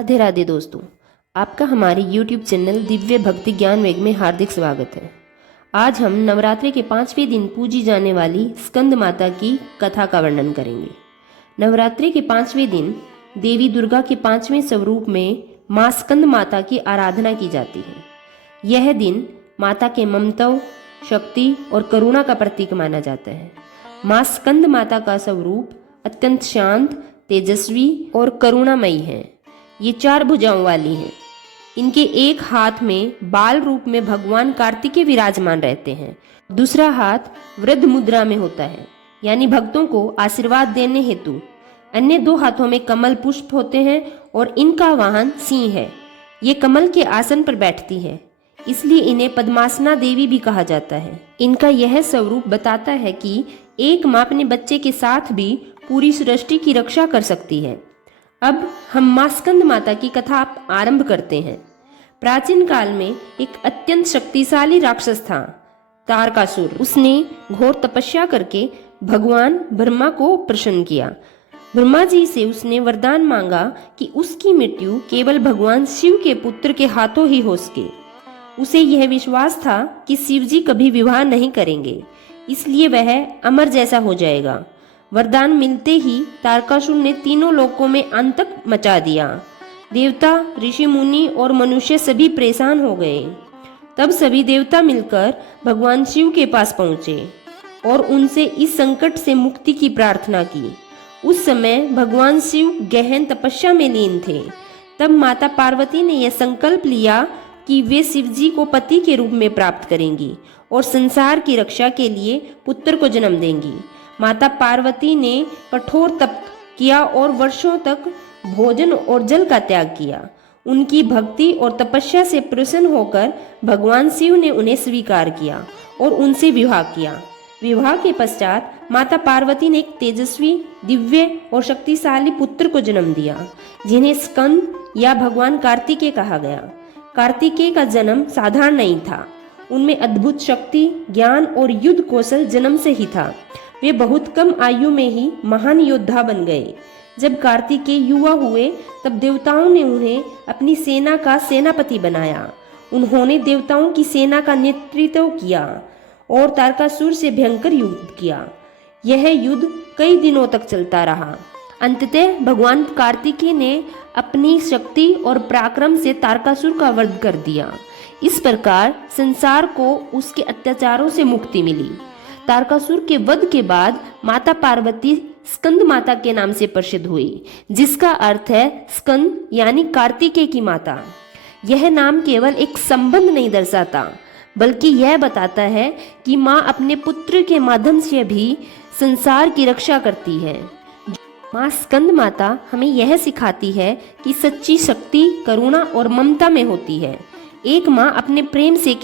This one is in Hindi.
राधे राधे दोस्तों, आपका हमारे YouTube चैनल दिव्य भक्ति ज्ञान वेग में हार्दिक स्वागत है। आज हम नवरात्रि के 5वें दिन पूजी जाने वाली स्कंद माता की कथा का वर्णन करेंगे। नवरात्रि के 5वें दिन देवी दुर्गा के 5वें स्वरूप में माँ स्कंद माता की आराधना की जाती है। यह दिन माता के ममता, शक्ति और करुणा का प्रतीक माना जाता है। माँ स्कंद माता का स्वरूप अत्यंत शांत, तेजस्वी और करुणामयी है। ये 4 भुजाओं वाली हैं। इनके एक हाथ में बाल रूप में भगवान कार्तिकेय विराजमान रहते हैं। दूसरा हाथ वृद्ध मुद्रा में होता है, यानी भक्तों को आशीर्वाद देने हेतु। अन्य 2 हाथों में कमल पुष्प होते हैं और इनका वाहन सिंह है। ये कमल के आसन पर बैठती है, इसलिए इन्हें पद्मासना देवी भी कहा जाता है। इनका यह स्वरूप बताता है कि एक माँ अपने बच्चे के साथ भी पूरी सृष्टि की रक्षा कर सकती है। अब हम माँ स्कंद माता की कथा आरंभ करते हैं। प्राचीन काल में एक अत्यंत शक्तिशाली राक्षस था, तारकासुर। उसने घोर तपस्या करके भगवान ब्रह्मा को प्रसन्न किया। ब्रह्मा जी से उसने वरदान मांगा कि उसकी मृत्यु केवल भगवान शिव के पुत्र के हाथों ही हो सके। उसे यह विश्वास था कि शिव जी कभी विवाह नहीं करेंगे, इसलिए वह अमर जैसा हो जाएगा। वरदान मिलते ही तारकासुर ने तीनों लोकों में आतंक मचा दिया। देवता, ऋषि मुनि और मनुष्य सभी परेशान हो गए। तब सभी देवता मिलकर भगवान शिव के पास पहुंचे और उनसे इस संकट से मुक्ति की प्रार्थना की। उस समय भगवान शिव गहन तपस्या में लीन थे। तब माता पार्वती ने यह संकल्प लिया कि वे शिव जी को पति के रूप में प्राप्त करेंगी और संसार की रक्षा के लिए पुत्र को जन्म देंगी। माता पार्वती ने कठोर तप किया और वर्षों तक भोजन और जल का त्याग किया। उनकी भक्ति और तपस्या से प्रसन्न होकर भगवान शिव ने उन्हें स्वीकार किया और उनसे विवाह किया। विवाह के पश्चात माता पार्वती ने एक तेजस्वी, दिव्य और शक्तिशाली पुत्र को जन्म दिया, जिन्हें स्कंद या भगवान कार्तिकेय कहा गया। कार्तिकेय का जन्म साधारण नहीं था। उनमें अद्भुत शक्ति, ज्ञान और युद्ध कौशल जन्म से ही था। वे बहुत कम आयु में ही महान योद्धा बन गए। जब कार्तिकेय युवा हुए तब देवताओं ने उन्हें अपनी सेना का सेनापति बनाया। उन्होंने देवताओं की सेना का नेतृत्व किया और तारकासुर से भयंकर युद्ध किया। यह युद्ध कई दिनों तक चलता रहा। अंततः भगवान कार्तिकेय ने अपनी शक्ति और पराक्रम से तारकासुर का वध कर दिया। इस प्रकार संसार को उसके अत्याचारों से मुक्ति मिली। तारकासुर के वध के बाद माता पार्वती स्कंद माता के नाम से प्रसिद्ध हुई, जिसका अर्थ है स्कंद यानी कार्तिकेय की माता। यह नाम केवल एक संबंध नहीं दर्शाता, बल्कि यह बताता है कि माँ अपने पुत्र के माध्यम से भी संसार की रक्षा करती है। माँ स्कंद माता हमें यह सिखाती है कि सच्ची शक्ति करुणा और ममता में होती है। एक माँ अपने प्रेम से